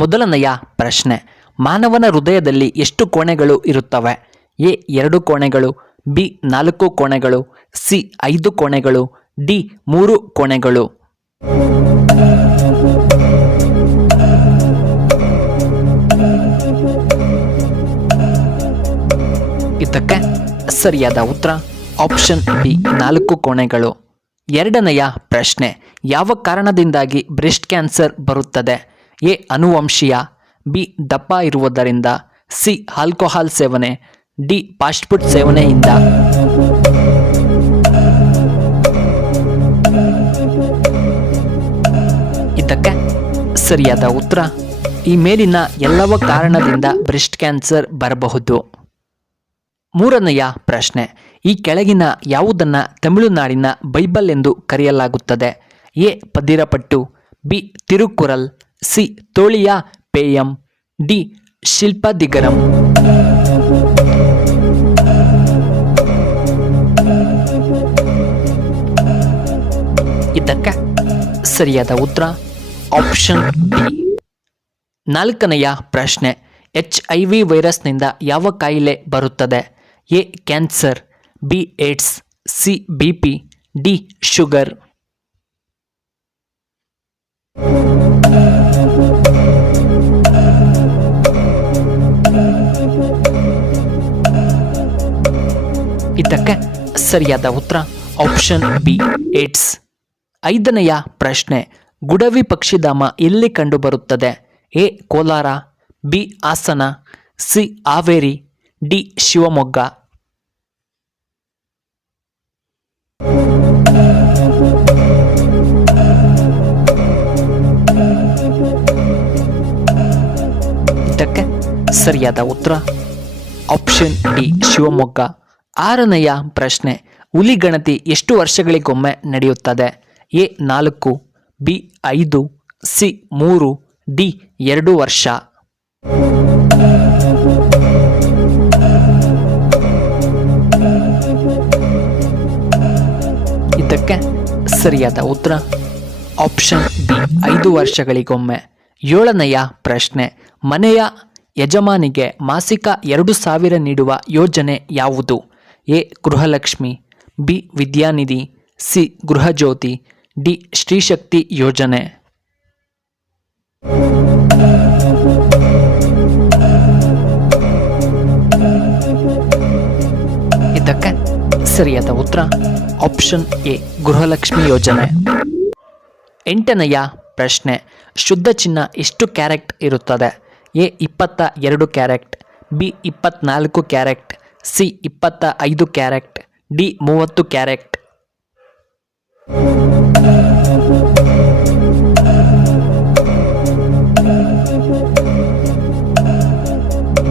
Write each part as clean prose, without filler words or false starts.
ಮೊದಲನೆಯ ಪ್ರಶ್ನೆ, ಮಾನವನ ಹೃದಯದಲ್ಲಿ ಎಷ್ಟು ಕೋಣೆಗಳು ಇರುತ್ತವೆ? ಎ 2 ಕೋಣೆಗಳು, ಬಿ 4 ಕೋಣೆಗಳು, ಸಿ 5 ಕೋಣೆಗಳು, ಡಿ 3 ಕೋಣೆಗಳು. ಇದಕ್ಕೆ ಸರಿಯಾದ ಉತ್ತರ ಆಪ್ಷನ್ ಬಿ 4 ಕೋಣೆಗಳು. ಎರಡನೆಯ ಪ್ರಶ್ನೆ, ಯಾವ ಕಾರಣದಿಂದಾಗಿ ಬ್ರೆಸ್ಟ್ ಕ್ಯಾನ್ಸರ್ ಬರುತ್ತದೆ? ಎ ಅನುವಂಶೀಯ, ಬಿ ದಪ್ಪ ಇರುವುದರಿಂದ, ಸಿ ಆಲ್ಕೋಹಾಲ್ ಸೇವನೆ, ಡಿ ಫಾಸ್ಟ್ ಫುಡ್ ಸೇವನೆಯಿಂದ. ಇದಕ್ಕೆ ಸರಿಯಾದ ಉತ್ತರ ಈ ಮೇಲಿನ ಎಲ್ಲವ ಕಾರಣದಿಂದ ಬ್ರೆಸ್ಟ್ ಕ್ಯಾನ್ಸರ್ ಬರಬಹುದು. ಮೂರನೆಯ ಪ್ರಶ್ನೆ, ಈ ಕೆಳಗಿನ ಯಾವುದನ್ನು ತಮಿಳುನಾಡಿನ ಬೈಬಲ್ ಎಂದು ಕರೆಯಲಾಗುತ್ತದೆ? A Pathitrupathu, B Thirukkural, C ತೋಳಿಯ ಪೇಯಂ, ಡಿ ಶಿಲ್ಪದಿಗರಂ. ಇದಕ್ಕೆ ಸರಿಯಾದ ಉತ್ತರ ಆಪ್ಷನ್ ಬಿ. ನಾಲ್ಕನೆಯ ಪ್ರಶ್ನೆ, HIV ವೈರಸ್ನಿಂದ ಯಾವ ಕಾಯಿಲೆ ಬರುತ್ತದೆ? A cancer, B AIDS, C BP, D sugar. ಇದಕ್ಕೆ ಸರಿಯಾದ ಉತ್ತರ ಆಪ್ಷನ್ ಬಿ ಏಡ್ಸ್. ಐದನೆಯ ಪ್ರಶ್ನೆ, ಗುಡವಿ ಪಕ್ಷಿಧಾಮ ಎಲ್ಲಿ ಕಂಡುಬರುತ್ತದೆ? A Kolar, B Hassan, C Haveri, D Shivamogga. ಇದಕ್ಕೆ ಸರಿಯಾದ ಉತ್ತರ ಆಪ್ಷನ್ ಡಿ ಶಿವಮೊಗ್ಗ. ಆರನೆಯ ಪ್ರಶ್ನೆ, ಹುಲಿ ಗಣತಿ ಎಷ್ಟು ವರ್ಷಗಳಿಗೊಮ್ಮೆ ನಡೆಯುತ್ತದೆ? ಎ 4, ಬಿ 5, ಸಿ 3, ಡಿ 2 ವರ್ಷ. ಇದಕ್ಕೆ ಸರಿಯಾದ ಉತ್ತರ ಆಪ್ಷನ್ ಬಿ 5 ವರ್ಷಗಳಿಗೊಮ್ಮೆ. ಏಳನೆಯ ಪ್ರಶ್ನೆ, ಮನೆಯ ಯಜಮಾನಿಗೆ ಮಾಸಿಕ 2,000 ನೀಡುವ ಯೋಜನೆ ಯಾವುದು? A Gruhalakshmi, B Vidyanidhi, C Gruhajyothi, D Streeshakti ಯೋಜನೆ. ಇದಕ್ಕೆ ಸರಿಯಾದ ಉತ್ತರ ಆಪ್ಷನ್ ಎ ಗೃಹಲಕ್ಷ್ಮಿ ಯೋಜನೆ. ಎಂಟನೆಯ ಪ್ರಶ್ನೆ, ಶುದ್ಧ ಚಿನ್ನ ಎಷ್ಟು ಕ್ಯಾರೆಟ್ ಇರುತ್ತದೆ? A 22 carrot, B 24 carrot, C 25 carrot, D 30 carrot.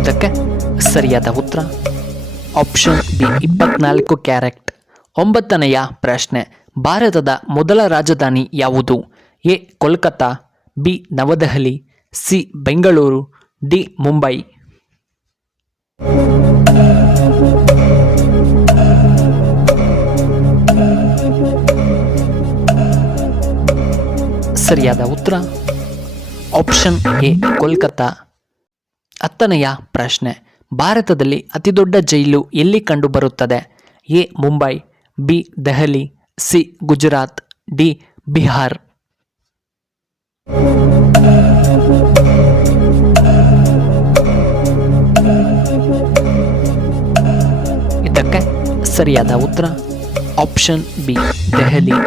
ಇದಕ್ಕೆ ಸರಿಯಾದ ಉತ್ತರ ಆಪ್ಷನ್ ಬಿ 24 ಕ್ಯಾರೆಟ್. ಒಂಬತ್ತನೆಯ ಪ್ರಶ್ನೆ, ಭಾರತದ ಮೊದಲ ರಾಜಧಾನಿ ಯಾವುದು? A Kolkata, B Navadehali, C Bengaluru, D Mumbai. ಸರಿಯಾದ ಉತ್ತರ ಆಪ್ಷನ್ ಎ ಕೋಲ್ಕತ್ತಾ. ಹತ್ತನೆಯ ಪ್ರಶ್ನೆ, ಭಾರತದಲ್ಲಿ ಅತಿದೊಡ್ಡ ಜೈಲು ಎಲ್ಲಿ ಕಂಡುಬರುತ್ತದೆ? A Mumbai, B Delhi, C Gujarat, D Bihar. ಇದಕ್ಕೆ ಸರಿಯಾದ ಉತ್ತರ ಆಪ್ಷನ್ ಬಿ ದೆಹಲಿ.